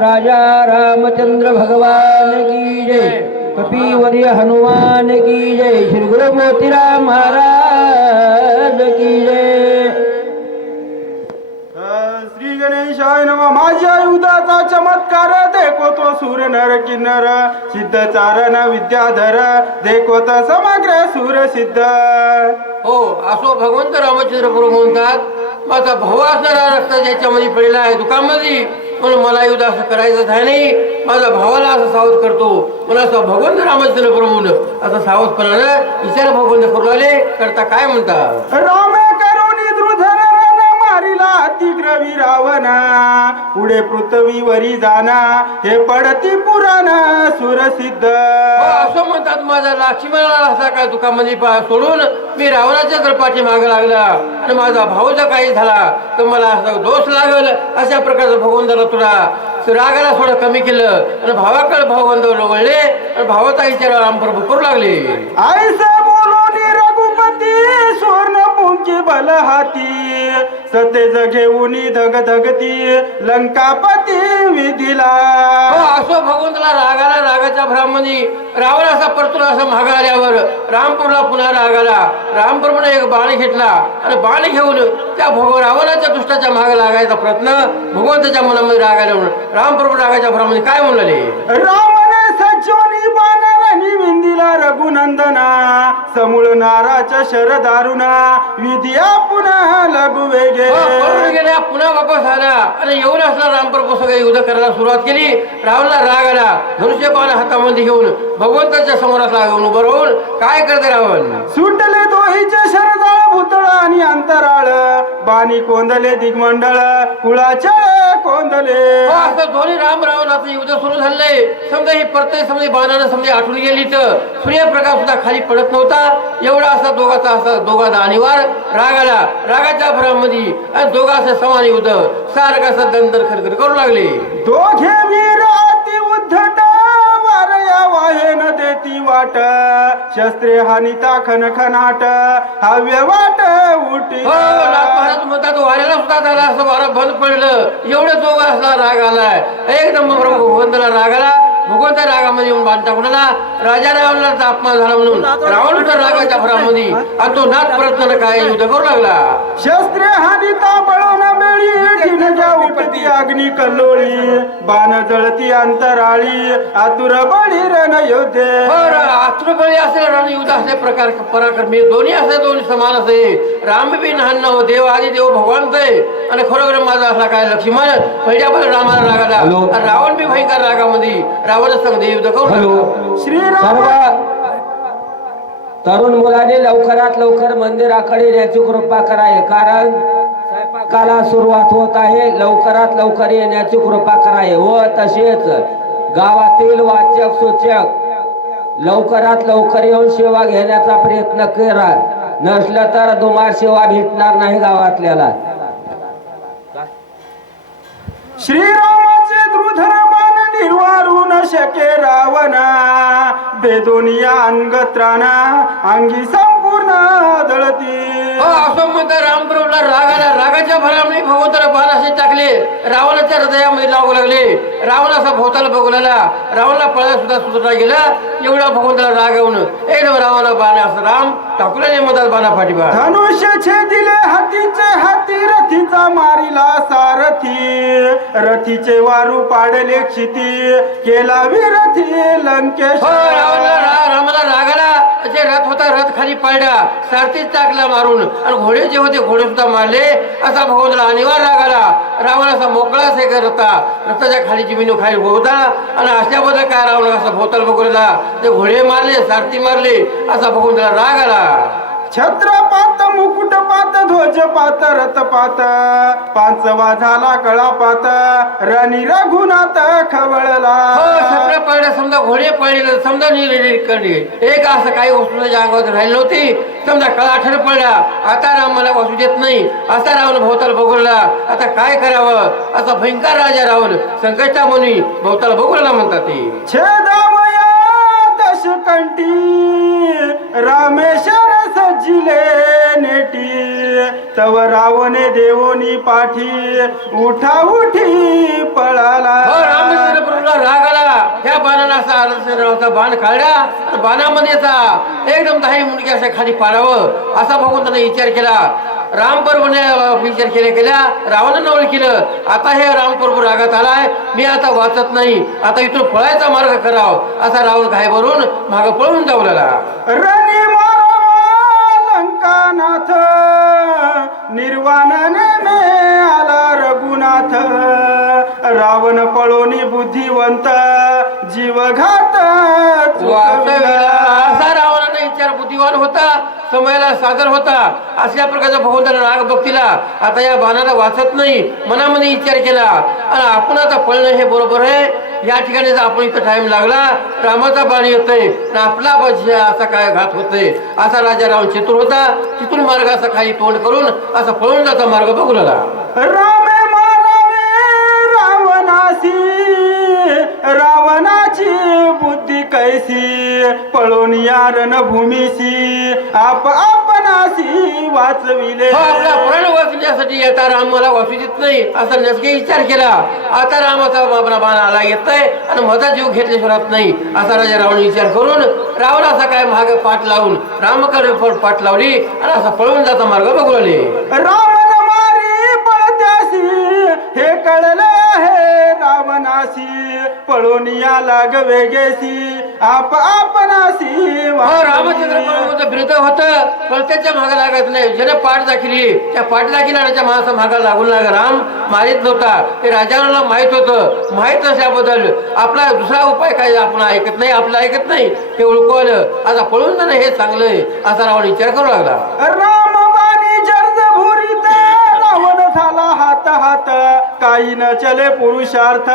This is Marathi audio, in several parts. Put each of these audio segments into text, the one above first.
राजा रामचंद्र भगवान की जय। कपिवर्य हनुमान की जय। श्री गुरु मोतीराम महाराज की जय। श्री गणेशाय नमः। माझ्या युधाचा चमत्कार देखो तो सूर नर किन्नर सिद्ध चारण विद्याधर देखो तो समग्र सूर सिद्ध। हो असो भगवंत रामचंद्र प्रभू म्हणतात माझा भाऊ असणारा रक्त ज्याच्यामध्ये पडलेला आहे दुःखामध्ये म्हणून मला युद्ध असं करायचं आहे नाही. माझ्या भावाला असं सावध करतो मला असं भगवंत रामचंद्र प्रभून असं सावधपणानं विचार भगवंत करू लागले करता काय म्हणतात. राम करुणी द्रुधर मारिला अतिग्रवी रावणा पुढे पृथ्वीवरी जाना हे पडती पुराण सुरसिद्ध. असं म्हणतात माझा लक्ष्मणाला असा काय दुःखामध्ये सोडून मी रावणाच्या तर पाठीमागे लागला आणि माझा भाऊ जर काही झाला तर मला असा दोष लागल अशा प्रकारचं भगवंताला तुला रागाला थोडं कमी केलं आणि भावाकडे भावबंध वळले आणि भावाचा विचार रामप्रभू करू लागले. आईसा बोलून रघुपती स्वर्ण पुंची बल हाती सतेज घेऊन धगधगती लंकापती विधीला. असो भगवंताला रागाला रागाच्या भ्रामध्ये रावण असा परतून असं मागे आल्यावर रामप्रभूला पुन्हा राग आला. रामप्रभूने एक बाण घेतला आणि बाण घेऊन त्या रावणाच्या दुष्टाच्या मागे लागायचा प्रयत्न भगवंताच्या मनामध्ये राग आल्यावर रामप्रभू रागाच्या भ्रामध्ये काय म्हणले. रावणे सज्जोनी बाणारानी विंदिला रघुनंदना समूळ नाराच्या शरदारुणा विधिया पुन्हा लघु वेगे. गेल्या पुन्हा वापस आला आणि येऊन असला रामप्रभू सगळे युद्ध करायला सुरुवात केली. रावणला राग आला. धनुष्य बाण हातामध्ये घेऊन भगवंताच्या समोर असला घेऊन उभं राहून काय करते रावण. सुटले दोहीचे शरदाळ भूतळ आणि अंतराळ बाणी कोंदले दिग्मंडळ कुळाच्या कोंदले. असं दोन्ही राम रावणाचं युद्ध सुरू झालंय. समजा ही प्रत्येक समजा बाणानं समजा आठवून गेली तर सूर्यप्रकाश सुद्धा खाली पडत नव्हता. एवढा असा दोघाचा अनिवार राग आला. रागाच्या भरामध्ये आणि दोघा असं समान युद्ध सारखं असं दंतर खरखर करू लागले. दोघे वीर अति उद्धट वारया वाहेन देती वाट शस्त्रे हानिता खनखनाट हव्य वाट उठी. म्हणतात वाऱ्याला सुद्धा त्याला असं वारं बंद पडलं. एवढं दोघं असला राग आलाय. एकदम भगवंताला राग आला. भगवंता रागामध्ये येऊन बाण टाकून राजा रावणाचा अपमान झाला म्हणून रावण रागाच्या भरामध्ये आणि तो नाथ प्रयत्न काय युद्ध करू लागला. शस्त्रे हानिता बळवण बेळी ढिणग्या उपती अग्नी कल्लोळी बाण जळती अंतराळी आतुर बळी रण योद्धे. आतुर बळी असेल रण युद्ध असे प्रकार पराक्रमी दोन्ही असे दोन्ही समान असे. राम बी लहान नव देव आदी देव भगवानच आहे आणि खरोखर माझा असला काय लक्ष्मण पहिल्यापासून रामाला राग आला आणि रावण बी भयंकर रागामध्ये रावण संग युद्ध करू. श्रीराम तरुण मुलाने लवकरात लवकर मंदिराकडे येण्याची कृपा कराय कारण स्वयंपाकाला सुरुवात होत आहे. लवकरात लवकर येण्याची कृपा कराय व तसेच गावातील वाचक सूचक लवकरात लवकर येऊन सेवा घेण्याचा प्रयत्न करा. नसलं तर तुम्हाला सेवा भेटणार नाही गावातल्याला. श्रीरामाचे द्रुधर बाण निर्वारू न शके रावणा बेदोनिया अंगत्राणा अंगी संपूर्ण दळती. असं म्हणतात रामप्रभूला राग आला. रागाच्या भरामध्ये भगवंताला बाण असे टाकले. रावणाच्या हृदयामध्ये लागू लागले. रावण असा भोवताला बघू लागला. रावणला पळायला सुद्धा सुद्धा गेला. एवढा भगवंताला राग येऊन एकदम रावणाला बाण असं राम टाकूला मधात बाणा फाटीबा. धनुष्य छेदिले हातीचे हाती रथीचा मारिला सारथी रथीचे वारू पाडले क्षिती केला विरथी लंकेश. रामाला रागाला जे रथ होता रथ खाली पाडला सारथीच टाकला मारून आणि घोडे जे होते घोडे सुद्धा मारले. असा भगवंताला अनिवार्य राग आला. रावण असा मोकळा असे करत होता. रथाच्या खाली जमिनी खाली होता आणि असल्याबद्दल काय रावण असा भोवताल बघूला ते घोडे मारले सारथी मारले असा भगवंताला राग आला. छत्रपात मुकुटपात ध्वजपात रथपात पांचवा झाला कळापात रणी रघुनाथ खवळला. छत्र पडले समजा घोडे पडले समजा करणे एक असं काही वस्तू त्याच्या अंगावर राहिली नव्हती. समजा कळा ठर पडला. आता राम मला वाचू देत नाही असा रावण भोवताल बघूला. आता काय करावं असा भयंकर राजा रावण संकटा मुनी भोवताल बघूला म्हणतात ते. छेदावया दशकंठी रामेश्वर सजिले नेटी तव रावणे देवोनी पाठी उठा उठी पळाला. हो रामचंद्र प्रभूला राग आला. त्या बाणाला असा आरसा बाण काढला, बाणामध्येचा एकदम 10 मुंडके अशा खाली पाडावं असा भगवंताने विचार केला. राम प्रभूने विचार केल्या रावणानं ओळखलं. आता हे राम प्रभू रागात आलाय, मी आता वाचत नाही, आता इथून पळायचा मार्ग कराव असा रावण घाय भरून माग पळून जाऊ लागला. रणी मारवा लंकानाथ निर्वाणने मे आला रघुनाथ. रावण पळोनी बुद्धिवंत जीवघात वाचविला. असा रावणाने विचार बुद्धिवान होता, समयाला सादर होता. अशा प्रकारचा भगवंताला राग भक्तीला आता या बाणाला वाचत नाही मनामध्ये विचार केला. आणि आपण आता पळणं हे बरोबर आहे. या ठिकाणी जर आपण इथं टाइम लागला, रामाचा बाण येतोय आपला असा काय घात होतोय असा राजा रावण चतुर होता. तिथून मार्ग असा खाली तोंड करून असा पळून जाता मार्ग बघू लागला. रामे मारावे रावणासी रावणाची बुद्धी कैसी पळून या रणभूमीसी आपणासी वाचविले. आपला प्राण वाचण्यासाठी आता राम मला वाचू देत नाही असा नसके विचार केला. आता रामाचा बाण आला येतोय आणि माझा जीव घेतल्याशिवाय राहत नाही असा राजा रावण विचार करून रावण असा काय मागे पाठ लावून रामकडे पाठ लावली आणि असा पळून जाता मार्ग बघू लागले. रावण मारी पळत्यासी हे कळले हे रावणासी पळून या लाग वेगेसी आपणासी. रामचंद्र प्रभूचं विरुद्ध होतं पण त्याच्या मागे लागत नाही. ज्याने पाठ दाखिली त्या पाठ दाखिला माणसा मागा लागून लागा. राम मारित नव्हता हे राजाला माहित होतं. माहित असल्याबद्दल आपला दुसरा उपाय काय आपण ऐकत नाही, आपलं ऐकत नाही हे ओळखवलं. आता पळून जाणं हे चांगलंय असा रावण विचार करू लागला. रामबाणी जर्द भुरीत रावण झाला हात हात काही न चले पुरुषार्थ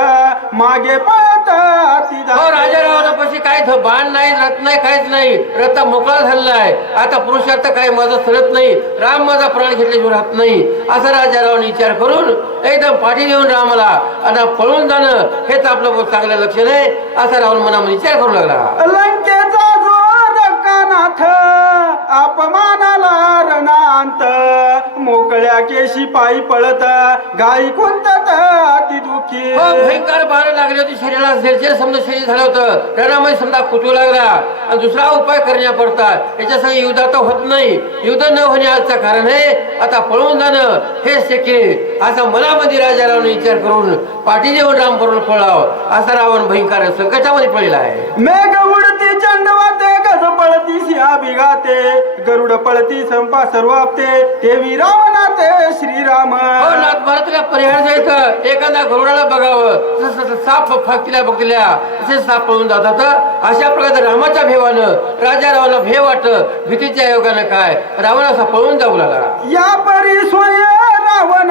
मागे पळत राजा रावणापाशी काय बाण नाही, रथ नाही, काहीच नाही. रथ मोकळा झालेलाय. आता पुरुषार्थ काही माझा सरत नाही, राम माझा प्राण घेतल्याशिवाय राहत नाही असा राजा रावण विचार करून एकदम पाठी घेऊन रामाला आणि पळून जाणं हेच आपलं चांगलं लक्षण आहे असा रावण मनामध्ये विचार करू लागला. लंकेचा जोर कानाथ अपमानाला रणांत मोकळ्या केशी पायी पळत गाई कुंतत अति दुःखी. भयंकर बाण लागले होते शरीराला. समजा शरीर झालं होतं रणामध्ये समजा कुटू लागला आणि दुसरा उपाय करण्या पडतात. याच्यासंग युद्ध आता होत नाही. युद्ध न होण्याचं कारण आहे आता पळून जाणं हे शक्य असा मनामध्ये राजा रावण विचार करून पाठी देऊन राम करून पळाव असा रावण भयंकर संकटामध्ये पडलेला आहे. मेघ उडती चंडवाते गज पळती सिंहा बिघाते गरुड पळती संपा सर्वापते देवी रावणाते श्रीराम. तुला परिहार जायचं एखादा गरुडाला बघावं साप फाकतीला बघतिल्या असे साप पळून जातात. अशा प्रकारे रामाच्या भेवानं राजा रावणाला भेव वाटत. भीतीच्या योगानं काय रावण असा पळून जाऊ लागला. या परी सोय रावण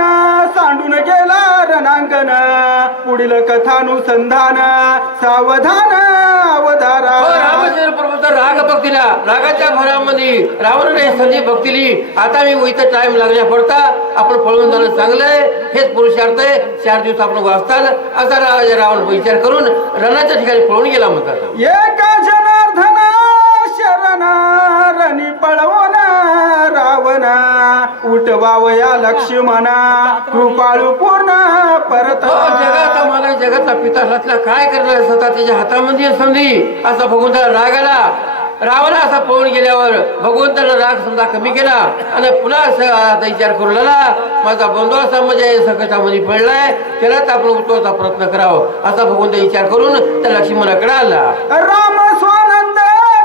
सांडून गेला रणांगण पुढील कथानुसंधान सावधान अवधारा. रामचंद्र प्रभूचा राग भक्तीला रागाच्या भरामध्ये रावणाने संधी भक्तीली. आता मी इथं टाइम लागण्या पडता आपण पळून जाणं चांगलंय हेच पुरुषार्थ आहे. 4 दिवस आपण वाचताल असा राजा रावण विचार करून रणाच्या ठिकाणी पळून गेला म्हणतात. एका जनार्दन शरण रणी पळवून रावण उठवावया लक्ष्मणा कृपाळू पूर्ण परत. जगाचा मला जगाचा पिता असला काय करणार स्वतः त्याच्या हातामध्ये संधी असा भगवंताला राग आला. रावण असा पळून गेल्यावर भगवंताला राग समजा कमी केला आणि पुन्हा असा विचार करू लागला माझा बंधू असा म्हणजे संकटामध्ये पडलाय त्यालाच आपण उठवायचा प्रयत्न करावा असा भगवंत विचार करून त्या लक्ष्मणाकडे आला. राम स्वानंद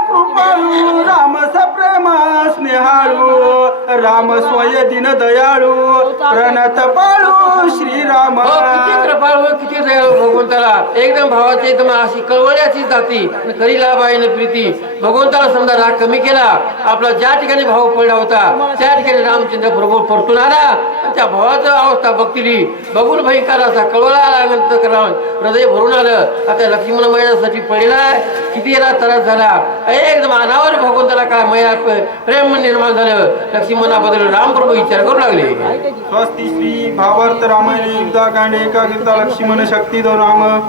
कृपाळू राम सप्रेम स्नेहाळू राम स्वय दिन दयाळू प्रणत पाळू श्रीराम. किती कृपाळू किती दयाळू भगवंताला एकदम भावाची एकदम अशी कळवळ्याची जाती करीला बाईने प्रीती. भगवंताला समजा राग कमी केला. आपला ज्या ठिकाणी भाव पडला होता त्या ठिकाणी रामचंद्र प्रभू परतून आला. त्या भावाचं अवस्था बघतिली बघून भयंकर असा कळवळा हृदय भरून आलं. आता लक्ष्मण महिन्यासाठी पडला किती याला त्रास झाला. एकदम अनावर भगवंताला काय मया प्रेम निर्माण झालं. लक्ष्मणाबद्दल रामप्रभू विचार करू लागले. स्वस्ति श्री भावार्थ रामायण युद्धाकांड एकाग्रता लक्ष्मण शक्ती दो राम.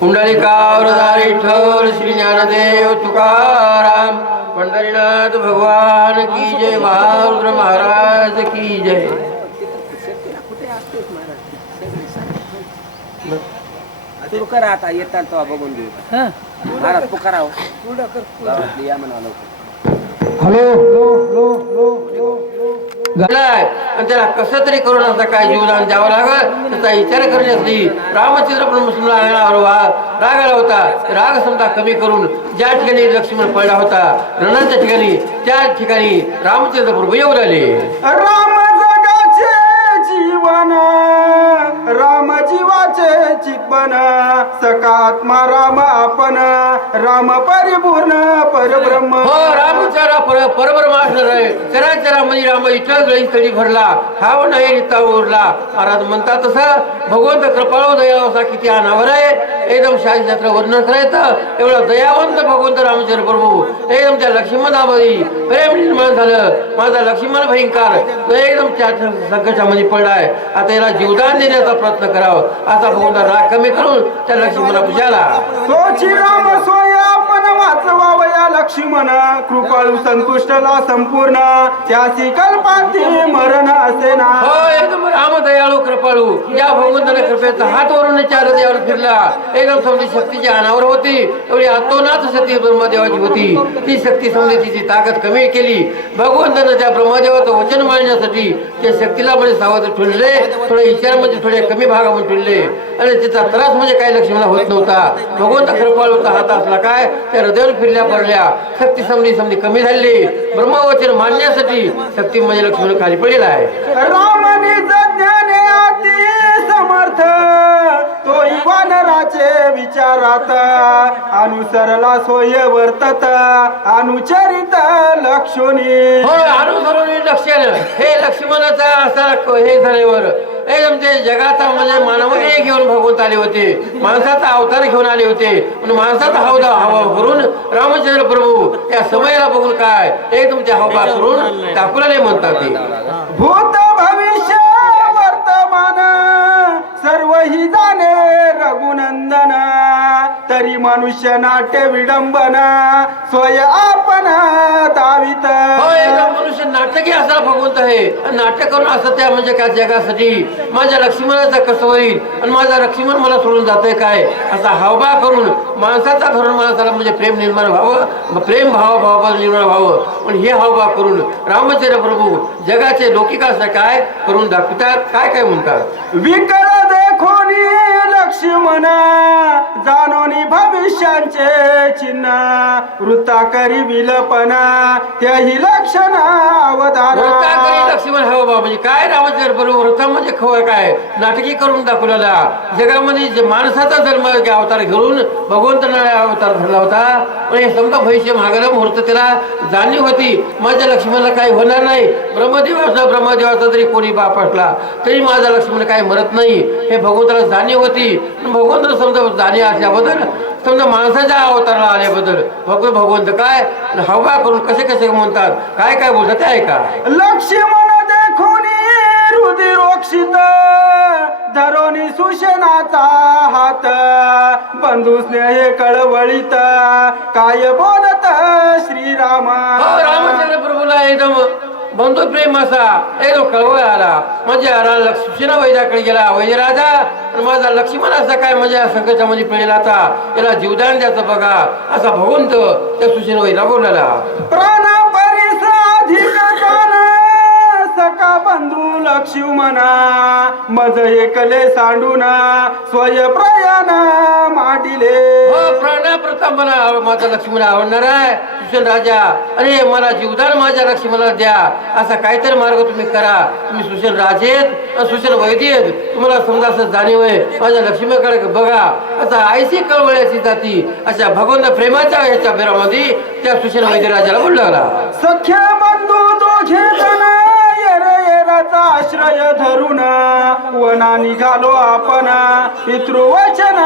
पुंडलिकावरधारी विठ्ठल श्री ज्ञानदेव तुकाराम पंढरीनाथ भगवान की जय, महारुद्र महाराज की जय. सुरू करा आता, येतात तो बघून घेऊ. महाराज पुकाराव गावातली या म्हणा लवकर. गेलाय आणि त्याला कसं तरी करून असं काय जीवदान द्यावं लागल त्याचा विचार करण्यासाठी रामचंद्र प्रभूला रागाला होता. राग समजा कमी करून ज्या ठिकाणी लक्ष्मण पडला होता रणाच्या ठिकाणी, त्या ठिकाणी रामचंद्र प्रभू येऊ लागले. राम जगाचे जीवन, राम जीवाचे चितवन, सकात्मा राम आपण, राम परिपूर्ण परब्रह्म. हो, रामचारा परब्रह्म असणार आहे. चराचरामध्ये राम इथं गळी तडी भरला, ठाव नाही रिता उरला. महाराज म्हणतात तसं भगवंत कृपाळू दयावसा किती अनावर आहे. एकदम शास्त्र वर्णन करायचं एवढा दयावंत भगवंत रामचंद्र प्रभू एकदम त्या लक्ष्मणामध्ये प्रेम निर्माण झालं. माझा लक्ष्मण भयंकर तो एकदम त्या संकटामध्ये पडलाय. आता याला जीवदान देण्याचा प्रयत्न करावा असा भगवंत राग कमी करून त्या लक्ष्मणला पूजाला. तोची राम सोय आपण वाचवावया लक्ष्मण, कृपाळू संतुष्टला संपूर्ण, त्यासी कल्पाती मरण असे ना. हो, एकदम राम दयाळू कृपाळू या भगवंताने कृपेचा हात वरून चार देवावर फिरला. एकदम समजी शक्तीची अनावर होती. एवढी अतोनात शक्ती ब्रह्मदेवाची होती. ती शक्ती समजी तिची ताकद कमी केली. भगवंतानं त्या ब्रह्मदेवाचं वचन मांडण्यासाठी त्या शक्तीला म्हणजे सावध ठेवले, थोडे विचार म्हणजे थोडे कमी भागामध्ये ठेवले आणि तिचा त्रास म्हणजे काही लक्ष्मणला होत नव्हता. भगवंत कृपाळूचा हात असला काय त्या हृदयावर फिरल्या पडल्या. शक्ती समजी कमी झाली. ब्रह्मवचन मांडण्यासाठी शक्ती म्हणजे लक्ष्मण खाली पडलेला आहे. रामनी ज्ञाने अति समर्थ, तोही वानराचे विचारात, अनुसरला सोय वर्तत, अनुचरित लक्षोनी. हो, अनुसरून लक्षण हे लक्ष्मणाचा असा हे झाल्यावर एकदम ते जगाचा म्हणजे मानवही घेऊन भगवंत आले होते. माणसाचा अवतार घेऊन आले होते. म्हणून माणसाचा हवा भरून रामचंद्र प्रभू त्या समयाला बघून काय एकदम त्या हवा करून दाखवले म्हणतात ते. भूत भविष्य वर्तमान सर्व ही जाणे रघुनंदन, तरी मनुष्य नाट्य विडंबना स्वय आपण दावित. हो, एकदम मनुष्य नाटकी असा भगवंत आहे. नाटक करून असं त्या म्हणजे काय जगासाठी माझ्या लक्ष्मणाचा कसं होईल आणि माझा लक्ष्मण मला सोडून जातोय काय असा हावभाव करून माणसाचा धरून माणसाला म्हणजे प्रेम निर्माण व्हावं, प्रेम भाव निर्माण व्हावं. पण हे हावभाव करून रामचंद्र प्रभू जगाचे लौकिक असं काय करून दाखवतात. काय म्हणतात, विकळ देखोनी लक्ष्मण, जाणोनी भविष्यांचे चिन्ह, वृत्ता करी विलपना त्याही लक्षण अवधान. लक्ष्मण हावभाव म्हणजे काय रामचंद्र प्रभू वृत्ता म्हणजे खवय काय नाटकी करून दाखवलेला. जगामध्ये जे माणसाचा जन्म अवतार घेऊन भगवंताने अवतार धरला होता. पण हे समजा भविष्य मागलं मुहूर्त त्याला जाणीव होती माझ्या लक्ष्मणाला काही होणार नाही. ब्रह्मदेवाचा जरी कोणी बाप असला तरी माझा लक्ष्मण काही मरत नाही हे भगवंताला जाणीव होती. भगवंताला समजा जाणीव असल्याबद्दल समजा माणसाच्या अवताराला आल्याबद्दल भगवंत काय हवा करून कसे म्हणतात काय बोलतात ते ऐका. लक्ष्मण देखोनी रुधिरोक्षित, धरोनी सुशेनाचा हात, बंधू स्नेह कळवळीत, काय बोलत श्रीराम. रामचंद्र प्रभूला एकदम बंधू प्रेम असा एकदम कळवळ आला. म्हणजे सुशेना वैद्याकडे गेला. वैद्य राजा आणि माझा लक्ष्मण असा काय माझ्या संकटामध्ये पडलेला आता याला जीवदान द्यायचं बघा असा भगवंत त्या सुशेना वैद्या बोलला. प्राण परिस अधिक प्राण सका बंधू लक्ष्मणा, मज एकले सांडूना स्वय प्रयाण मांडिले. हो, प्राणाप्रथम मला माझा लक्ष्मण आवडणार आहे. सुशेन राजा अरे मला जीवदान माझ्या लक्ष्मणाला द्या असा काहीतरी मार्ग तुम्ही करा. तुम्ही सुशेन राजेत सुशेन वैद्य तुम्हाला समजा असं जाणीव आहे माझ्या लक्ष्मीकडे बघा असा आईशी कळवळ्याची जाती अशा भगवंत प्रेमाच्या याच्या बेरामध्ये त्या सुशेन वैद्य राजाला बोलू लागला. सख्या बंधू दोघे जण येराचा आश्रय धरून वना निघालो आपण पितृवचन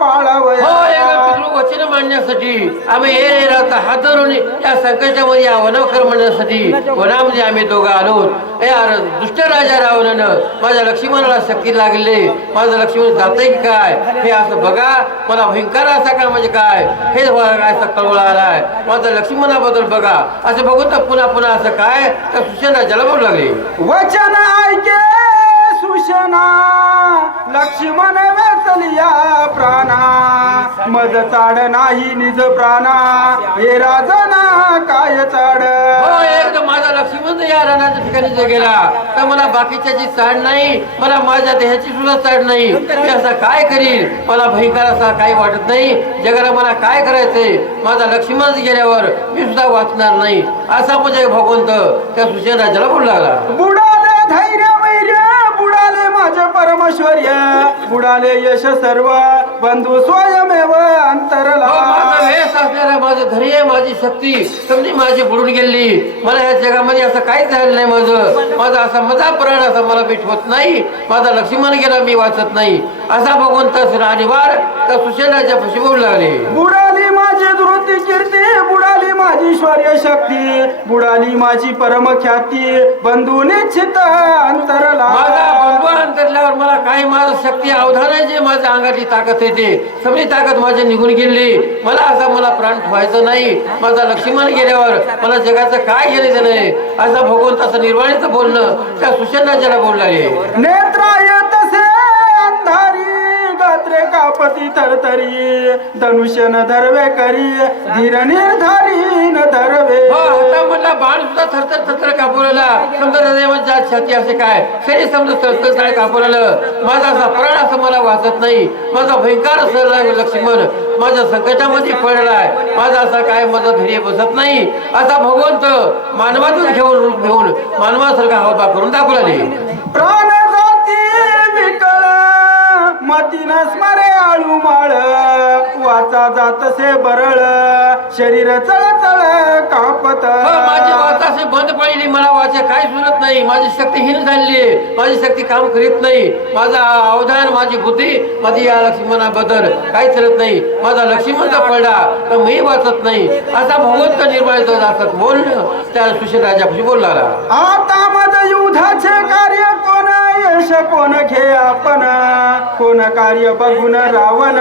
पाळवया. हो एक वचन मांडण्यासाठी आम्ही हे राहता हात धरून या संकटामध्ये या वनकर म्हणण्यासाठी वनामध्ये आम्ही दोघं आलो. या दुष्ट राजा रावणानं माझ्या लक्ष्मणाला शक्ती लागले. माझं लक्ष्मण जातंय की काय हे असं बघा. मला भयंकर असा का म्हणजे काय हे असा कळवळा आलाय. माझं लक्ष्मणाबद्दल बघा. असं बघून तर पुन्हा पुन्हा असं काय तर सुषेण राजाला बोलू लागले. वचन ऐके सुषेणा लक्ष्मण वेचलिया प्राणा मज चाड नाही निज प्राणा हे राजना काय चाड. हो एकदम माझा लक्ष्मण या रानाच्या ठिकाणी जर गेला तर मला बाकीच्याची चाड नाही. मला माझ्या देहाची सुद्धा चाड नाही. मी असं काय करील. मला भयंकर असा काही वाटत नाही. जगाला मला काय करायचंय. माझा लक्ष्मण गेल्यावर मी सुद्धा वाचणार नाही असा म्हणजे भगवंत त्या सुषेण राजाला बोलू लागला. बुडाले धैर्य वैर्य बुडाले माझे परमेश्वर्य बुडाले यश सर्व बंधू स्वयमेव अंतरला. हो, माझा वेश असणारा माझं धैर्य माझी शक्ती समजी माझी बुडून गेली. मला ह्या जगामध्ये असं काहीच झालं नाही. माझा असा माझा प्राण असा मला भेटवत नाही. माझा लक्ष्मण गेला मी वाचत नाही असा भगवंत राणीवार त्या सुषेणाच्या फशी बोलू लागले. बुडाली माझी धृती कीर्ती बुडाली माझी शौर्य शक्ती बुडाली माझी परम ख्याती बंधू निश्चित अंतरला. माझा बंधू अंतरल्यावर मला काही माझं शक्ती अवधान आहे जे माझ्या अंगातली ताकद येते सगळी ताकद माझी निघून गेली. मला प्राण ठेवायचं नाही. माझा लक्ष्मण गेल्यावर मला जगाचं काय गेलेलं नाही असा भगवंत असं निर्वाणीचं बोलणं त्या सुषेणाच्याला बोलू लागले. नेत्राय तसे अंधारी गात्रे कापती तरतरी धनुष्य न धरवे करी धीर निर्धारी न धरवे. आता म्हणला बाण सुद्धा थरथर थरथर कापूरला समजा हृदयामध्ये जात छाती असे काय शरीर समजा थरथर कापूरलं. माझा असा प्राण असं मला वाचत नाही. माझा भयंकर सरला लक्ष्मण माझ्या संकटामध्ये पडलाय. माझा असा काय माझं धैर्य बसत नाही असा भगवंत मानवातून घेऊन मानवासारखा हवा करून दाखवू लागले. प्राण जाती विकळ मती न स्मरे आळू माळ वाचा जातसे बरळ शरीर चळचळ कापत. माझी वाचाशी बंद पडली. मला वाचा काय सुरत नाही. माझी शक्ती हीन झाली. माझी शक्ती काम करीत नाही. माझा अवधान माझी बुद्धी माझी या लक्ष्मणाबद्दल काही चालत नाही. माझा लक्ष्मणचा पडला तर मी वाचत नाही असा भगवंत निर्माण जातात बोलणं त्या सुषेण राजापाशी बोलला. आता माझ युद्धाचे कार्य कोण यश कोण घे आपण कोण कार्य बघून रावण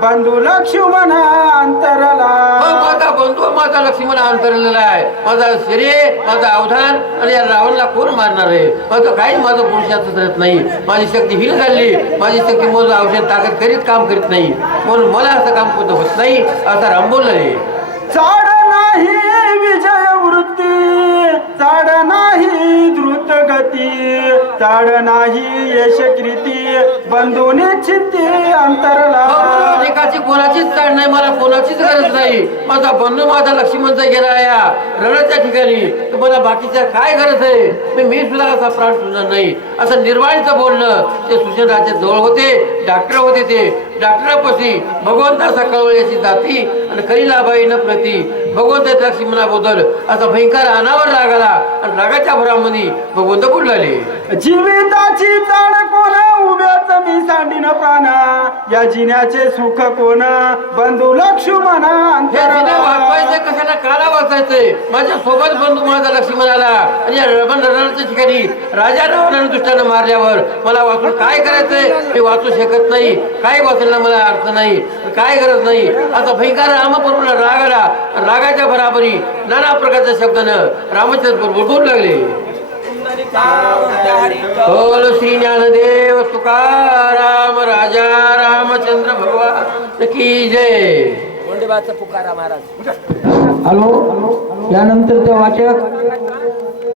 बंधू लक्ष्मण अंतरला. माझा बंधू माझा लक्ष्मण अंतरलेला आहे. माझा शरीर माझा अवधान आणि या रावणला कोण मारणार आहे. माझं काही माझं पुरुषाचं करत नाही. माझी शक्ती हीन झाली. माझी शक्ती माझं औषध ताकद करीत काम करीत नाही म्हणून मला असं काम कोणतं होत नाही असा राम बोलले. चाड नाही विजय वृत्ती चाड नाही द्रुत गती चाड नाही यश कृती बंधू निश्चिती अंतरला. एकाची कोणाचीच चाड नाही. मला कोणाचीच गरज नाही. माझा बंधू माझा लक्ष्मणचा गेला या रणाच्या ठिकाणी तर मला बाकीच्या काय गरज आहे. मी सुद्धा असा प्राण सुद्धा नाही असं निर्वाणीचं बोलणं ते सुषेण राजा जवळ होते. डॉक्टर होते. ते डॉक्टरापाशी भगवंत असा कळवळ्याची जाती आणि करीलाबाईनं प्रती भगवंत लक्ष्मणाबद्दल असा भयंकर अनावर लागला आणि रागाच्या भरामध्ये भगवंत बोलले. जीविताची चाड कोण उभ्याच मी सांडीन प्राण या जिन्याचे सुख कोण बंधू लक्ष्मण वाचवायचं कशाला काला वाचायचंय. माझ्या सोबत बंधू माझा लक्ष्मण आला आणि या रणाच्या ठिकाणी राजा रावणानं दुष्टानं मारल्यावर मला वाचून काय करायचंय. मी वाचू शकत नाही. काय वाचायला मला अर्थ नाही. काय गरज नाही. आता भयंकर रामपूर्ण राग आला. रागाच्या बराबरी नाना प्रकारच्या शब्दानं रामचंद्र बोलू लागले. बोल श्री ज्ञानदेव तुकाराम राजा रामचंद्र भगवान की जय. पुकारा महाराज. हॅलो यानंतर ते वाचक